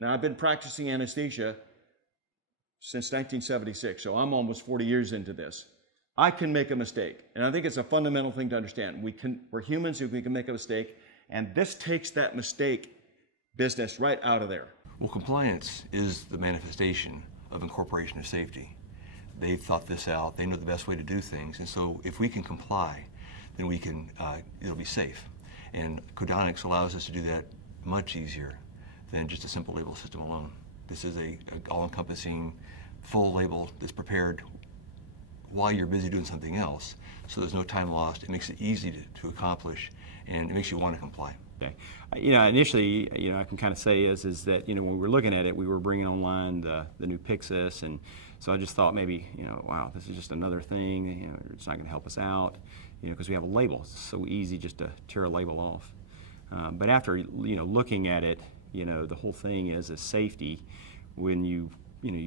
Now, I've been practicing anesthesia since 1976, so I'm almost 40 years into this. I can make a mistake, and I think it's a fundamental thing to understand. We're humans who can make a mistake, and this takes that mistake business right out of there. Well, compliance is the manifestation of incorporation of safety. They've thought this out, they know the best way to do things, and so if we can comply, then we can, it'll be safe. And Codonics allows us to do that much easier than just a simple label system alone. This is a all-encompassing full label that's prepared while you're busy doing something else, so there's no time lost. It makes it easy to accomplish, and it makes you want to comply. Okay. Initially, I can kind of say is that, when we were looking at it, we were bringing online the new Pyxis, and so I just thought maybe, wow, this is just another thing, it's not going to help us out, because we have a label. It's so easy just to tear a label off. But after, looking at it, the whole thing is a safety. When you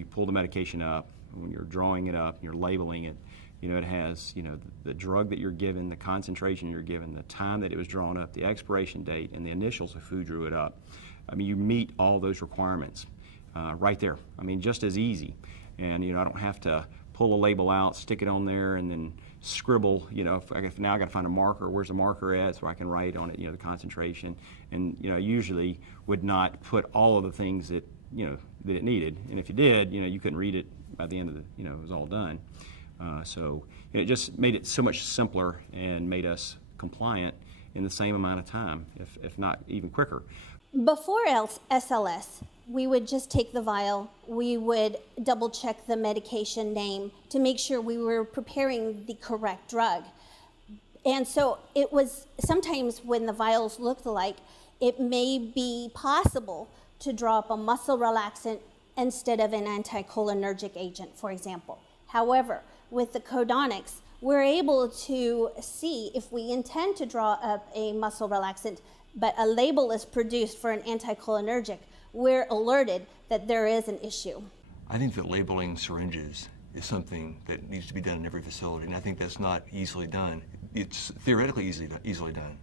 pull the medication up, when you're drawing it up, you're labeling it, it has, the drug that you're given, the concentration you're given, the time that it was drawn up, the expiration date, and the initials of who drew it up. You meet all those requirements right there. Just as easy. And, I don't have to pull a label out, stick it on there, and then scribble, now I got to find a marker. Where's the marker at so I can write on it, the concentration. And, I usually would not put all of the things that, that it needed. And if you did, you couldn't read it by the end of it was all done. So it just made it so much simpler and made us compliant in the same amount of time, if not even quicker. Before SLS, we would just take the vial, we would double check the medication name to make sure we were preparing the correct drug. And so it was sometimes when the vials looked alike, it may be possible to draw up a muscle relaxant instead of an anticholinergic agent, for example. However, with the Codonics, we're able to see if we intend to draw up a muscle relaxant, but a label is produced for an anticholinergic, we're alerted that there is an issue. I think that labeling syringes is something that needs to be done in every facility, and I think that's not easily done. It's theoretically easily done,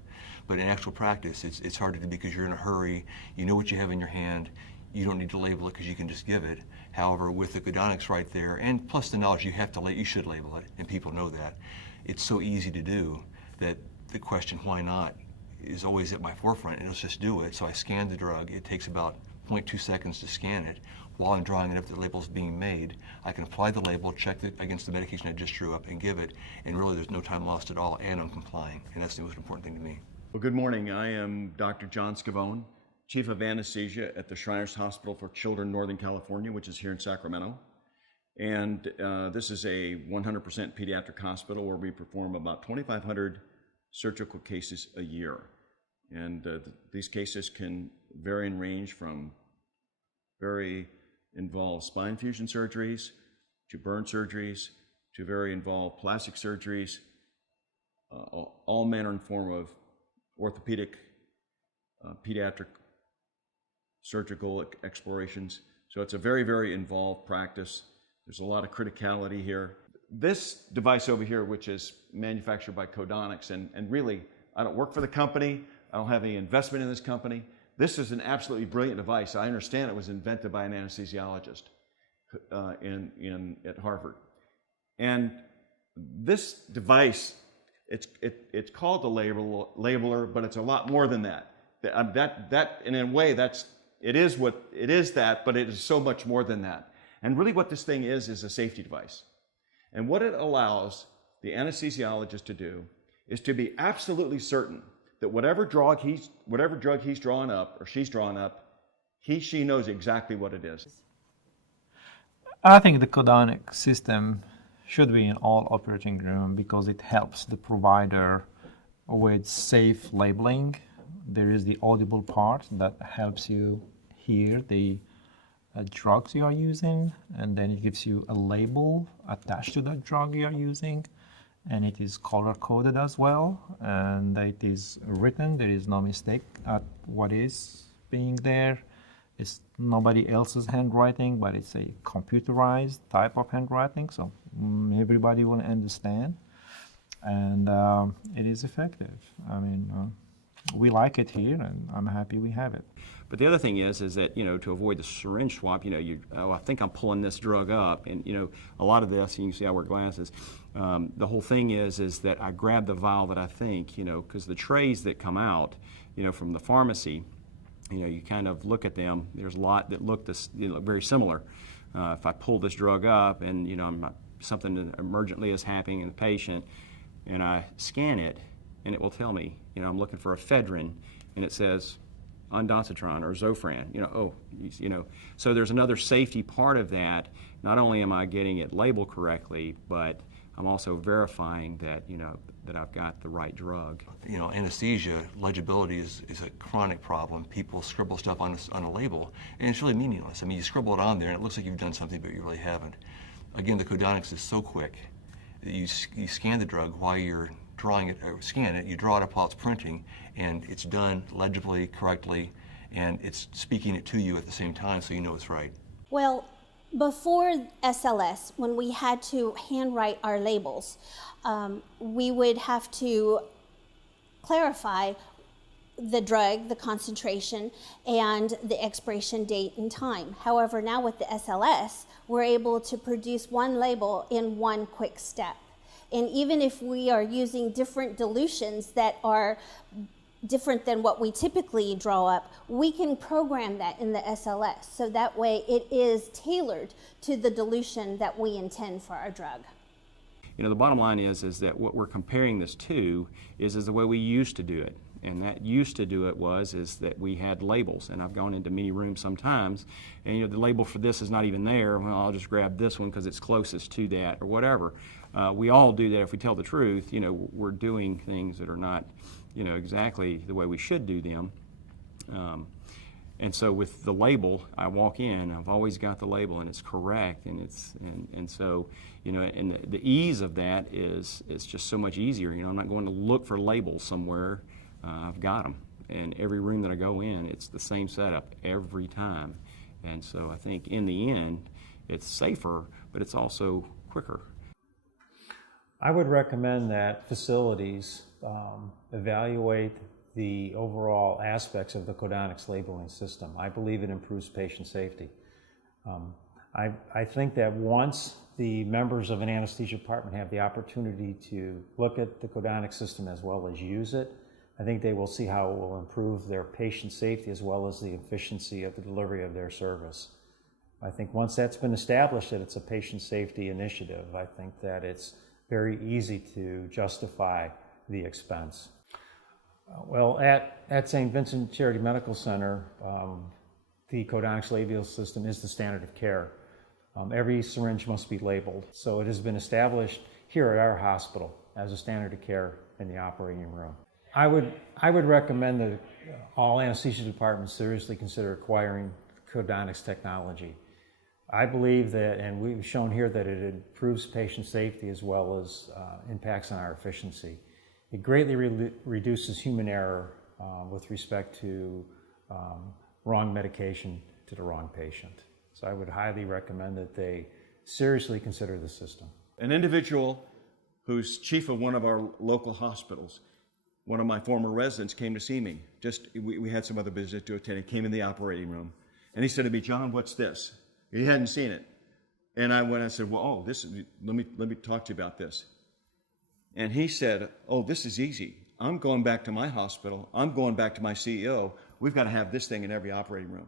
but in actual practice, it's hard to do because you're in a hurry, you know what you have in your hand, you don't need to label it because you can just give it. However, with the Codonics right there, and plus the knowledge you should label it, and people know that, it's so easy to do that the question, why not, is always at my forefront, and let's just do it. So I scan the drug. It takes about 0.2 seconds to scan it. While I'm drawing it up, the label's being made. I can apply the label, check it against the medication I just drew up, and give it, and really there's no time lost at all, and I'm complying, and that's the most important thing to me. Well, good morning. I am Dr. John Scavone, Chief of Anesthesia at the Shriners Hospital for Children, Northern California, which is here in Sacramento. And this is a 100% pediatric hospital where we perform about 2,500 surgical cases a year. And these cases can vary and range from very involved spine fusion surgeries to burn surgeries to very involved plastic surgeries, all manner and form of orthopedic, pediatric surgical explorations. So it's a very, very involved practice. There's a lot of criticality here. This device over here, which is manufactured by Codonics, and really, I don't work for the company, I don't have any investment in this company. This is an absolutely brilliant device. I understand it was invented by an anesthesiologist at Harvard. And this device, it's called the labeler, but it's a lot more than that. That in a way, it is that, but it is so much more than that. And really what this thing is a safety device. And what it allows the anesthesiologist to do is to be absolutely certain that whatever drug he's drawing up or she's drawing up, she knows exactly what it is. I think the Codonic system should be in all operating room because it helps the provider with safe labeling. There is the audible part that helps you hear the drugs you are using, and then it gives you a label attached to that drug you are using, and it is color-coded as well, and it is written. There is no mistake at what is being there. It's nobody else's handwriting, but it's a computerized type of handwriting, so everybody will understand, and it is effective. I mean, we like it here, and I'm happy we have it. But the other thing is that, you know, to avoid the syringe swap, you know, I think I'm pulling this drug up, and, you know, a lot of this, and you can see I wear glasses, the whole thing is that I grab the vial that I think, you know, because the trays that come out, you know, from the pharmacy, you know, you kind of look at them, there's a lot that look very similar. If I pull this drug up and, you know, something emergently is happening in the patient, and I scan it, and it will tell me, you know, I'm looking for ephedrine, and it says ondansetron or Zofran, you know, oh, you know. So there's another safety part of that. Not only am I getting it labeled correctly, but I'm also verifying that, you know, that I've got the right drug. You know, anesthesia, legibility is a chronic problem. People scribble stuff on a label, and it's really meaningless. I mean, you scribble it on there, and it looks like you've done something, but you really haven't. Again, the Codonics is so quick that you scan the drug while you're drawing it, or scan it, you draw it up while it's printing, and it's done legibly, correctly, and it's speaking it to you at the same time, so you know it's right. Well, before SLS, when we had to handwrite our labels, we would have to clarify the drug, the concentration, and the expiration date and time. However, now with the SLS, we're able to produce one label in one quick step. And even if we are using different dilutions that are different than what we typically draw up, we can program that in the SLS. So that way it is tailored to the dilution that we intend for our drug. You know, the bottom line is that what we're comparing this to is the way we used to do it. And that used to do it is that we had labels. And I've gone into many rooms sometimes, and, you know, the label for this is not even there. Well, I'll just grab this one because it's closest to that or whatever. We all do that if we tell the truth. You know, we're doing things that are not, you know, exactly the way we should do them. And so with the label, I walk in, I've always got the label, and it's correct, and so, you know, and the ease of that is it's just so much easier. You know, I'm not going to look for labels somewhere. I've got them, and every room that I go in, it's the same setup every time. And so I think in the end, it's safer, but it's also quicker. I would recommend that facilities evaluate the overall aspects of the Codonics labeling system. I believe it improves patient safety. I think that once the members of an anesthesia department have the opportunity to look at the Codonics system as well as use it, I think they will see how it will improve their patient safety as well as the efficiency of the delivery of their service. I think once that's been established that it's a patient safety initiative, I think that it's very easy to justify the expense. Well, at St. Vincent Charity Medical Center, the Codonics labial system is the standard of care. Every syringe must be labeled. So it has been established here at our hospital as a standard of care in the operating room. I would recommend that all anesthesia departments seriously consider acquiring Codonics technology. I believe that, and we've shown here, that it improves patient safety as well as impacts on our efficiency. It greatly reduces human error with respect to wrong medication to the wrong patient. So I would highly recommend that they seriously consider the system. An individual who's chief of one of our local hospitals, one of my former residents, came to see me. We had some other business to attend. He came in the operating room, and he said to me, "John, what's this?" He hadn't seen it. And I said, "Well, let me talk to you about this." And he said, "Oh, this is easy. I'm going back to my hospital. I'm going back to my CEO. We've got to have this thing in every operating room."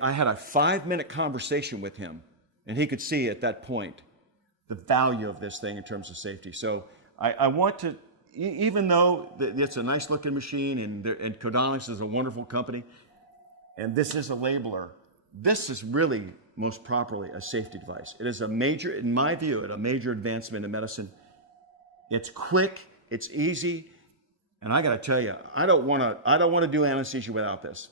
I had a 5-minute conversation with him, and he could see at that point the value of this thing in terms of safety. So I want to, even though it's a nice looking machine and Codonics is a wonderful company, and this is a labeler, this is really most properly a safety device. It is a major, in my view, a major advancement in medicine. It's quick, it's easy, and I got to tell you, I don't want to do anesthesia without this.